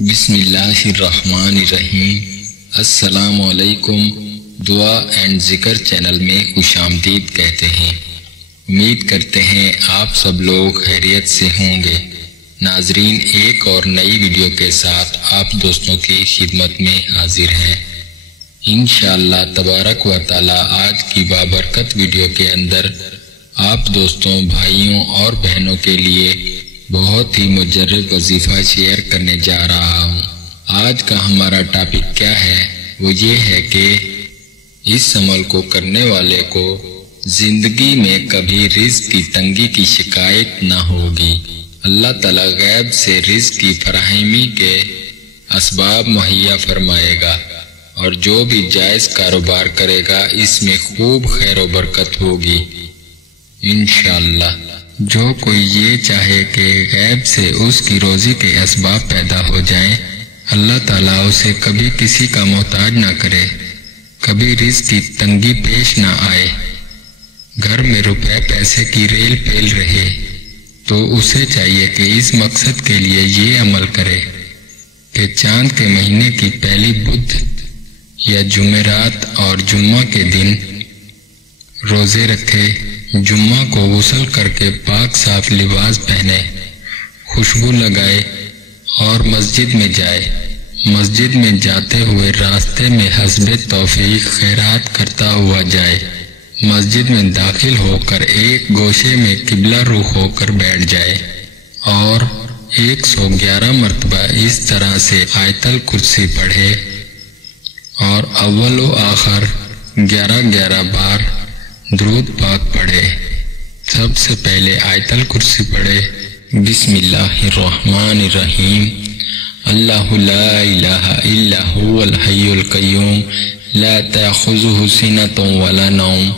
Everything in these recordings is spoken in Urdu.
بسم اللہ الرحمن الرحیم۔ السلام علیکم۔ دعا اینڈ ذکر چینل میں خوش آمدید کہتے ہیں۔ امید کرتے ہیں آپ سب لوگ خیریت سے ہوں گے۔ ناظرین، ایک اور نئی ویڈیو کے ساتھ آپ دوستوں کی خدمت میں حاضر ہیں۔ انشاءاللہ تبارک و تعالی آج کی بابرکت ویڈیو کے اندر آپ دوستوں، بھائیوں اور بہنوں کے لیے بہت ہی مجرب وظیفہ شیئر کرنے جا رہا ہوں۔ آج کا ہمارا ٹاپک کیا ہے؟ وہ یہ ہے کہ اس عمل کو کرنے والے کو زندگی میں کبھی رزق کی تنگی کی شکایت نہ ہوگی۔ اللہ تعالیٰ غیب سے رزق کی فراہمی کے اسباب مہیا فرمائے گا، اور جو بھی جائز کاروبار کرے گا اس میں خوب خیر و برکت ہوگی انشاءاللہ۔ جو کوئی یہ چاہے کہ غیب سے اس کی روزی کے اسباب پیدا ہو جائیں، اللہ تعالیٰ اسے کبھی کسی کا محتاج نہ کرے، کبھی رزق کی تنگی پیش نہ آئے، گھر میں روپے پیسے کی ریل پھیل رہے، تو اسے چاہیے کہ اس مقصد کے لیے یہ عمل کرے کہ چاند کے مہینے کی پہلی بدھ یا جمعرات اور جمعہ کے دن روزے رکھے، جمعہ کو غسل کر کے پاک صاف لباس پہنے، خوشبو لگائے اور مسجد میں جائے۔ مسجد میں جاتے ہوئے راستے میں حسب توفیق خیرات کرتا ہوا جائے۔ مسجد میں داخل ہو کر ایک گوشے میں قبلہ رخ ہو کر بیٹھ جائے اور 111 مرتبہ اس طرح سے آیت الکرسی پڑھے اور اول و آخر 11 بار درود پاک پڑھے۔ سب سے پہلے آیت الکرسی پڑھے۔ بسم اللہ الرحمن الرحیم۔ اللہ لا الہ الا هو الحی القیوم لا تأخذہ سنۃ ولا نوم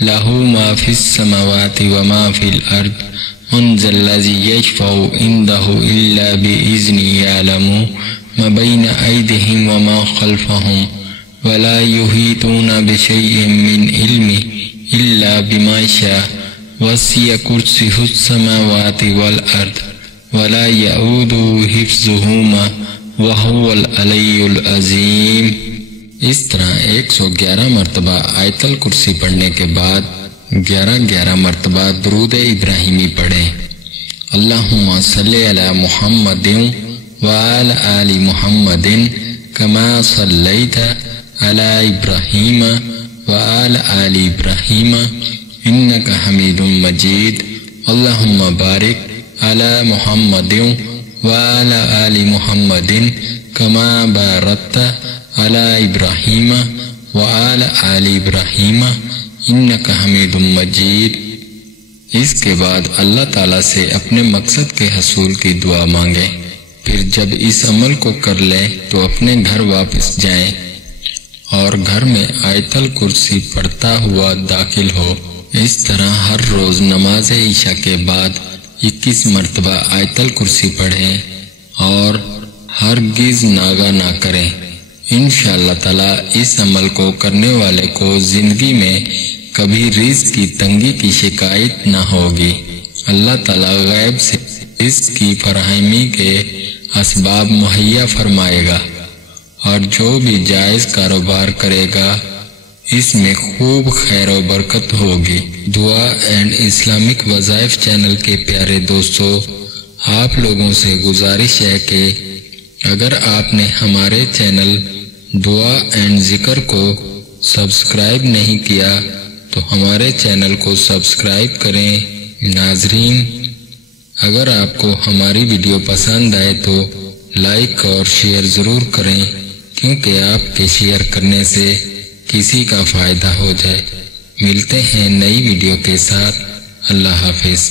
لہ ما فی السماوات وما فی الارض من ذا الذی یشفع عندہ الا بإذنہ یعلم ما بین ایدیہم وما خلفہم ولا یحیطون بشیء من علمہ الا بما شاء وسع کرسیہ السماوات والارض ولا یعودہ حفظہما وہو العلی العظیم۔ اس طرح 111 مرتبہ آیت الکرسی پڑھنے کے بعد 11 مرتبہ درود ابراہیمی پڑھیں۔ اللہم صلی علی محمد وعلی آل محمد کما صلیت علی ابراہیم وعلی آل ابراہیم انک حمید مجید۔ اللہم بارک علی محمد وعلی آل محمد کما بارکت علی ابراہیم وعلی آل ابراہیم انک حمید مجید۔ اس کے بعد اللہ تعالیٰ سے اپنے مقصد کے حصول کی دعا مانگیں۔ پھر جب اس عمل کو کر لیں تو اپنے گھر واپس جائیں اور گھر میں آیت الکرسی پڑھتا ہوا داخل ہو۔ اس طرح ہر روز نماز عشاء کے بعد 21 مرتبہ آیت الکرسی پڑھیں اور ہرگز ناغہ نہ کریں۔ انشاءاللہ تعالیٰ اس عمل کو کرنے والے کو زندگی میں کبھی رزق کی تنگی کی شکایت نہ ہوگی۔ اللہ تعالیٰ غیب سے رزق کی فراہمی کے اسباب مہیا فرمائے گا، اور جو بھی جائز کاروبار کرے گا اس میں خوب خیر و برکت ہوگی۔ دعا اینڈ اسلامک وظائف چینل کے پیارے دوستو، آپ لوگوں سے گزارش ہے کہ اگر آپ نے ہمارے چینل دعا اینڈ ذکر کو سبسکرائب نہیں کیا تو ہمارے چینل کو سبسکرائب کریں۔ ناظرین، اگر آپ کو ہماری ویڈیو پسند آئے تو لائک اور شیئر ضرور کریں، کیونکہ آپ کے شیئر کرنے سے کسی کا فائدہ ہو جائے۔ ملتے ہیں نئی ویڈیو کے ساتھ۔ اللہ حافظ۔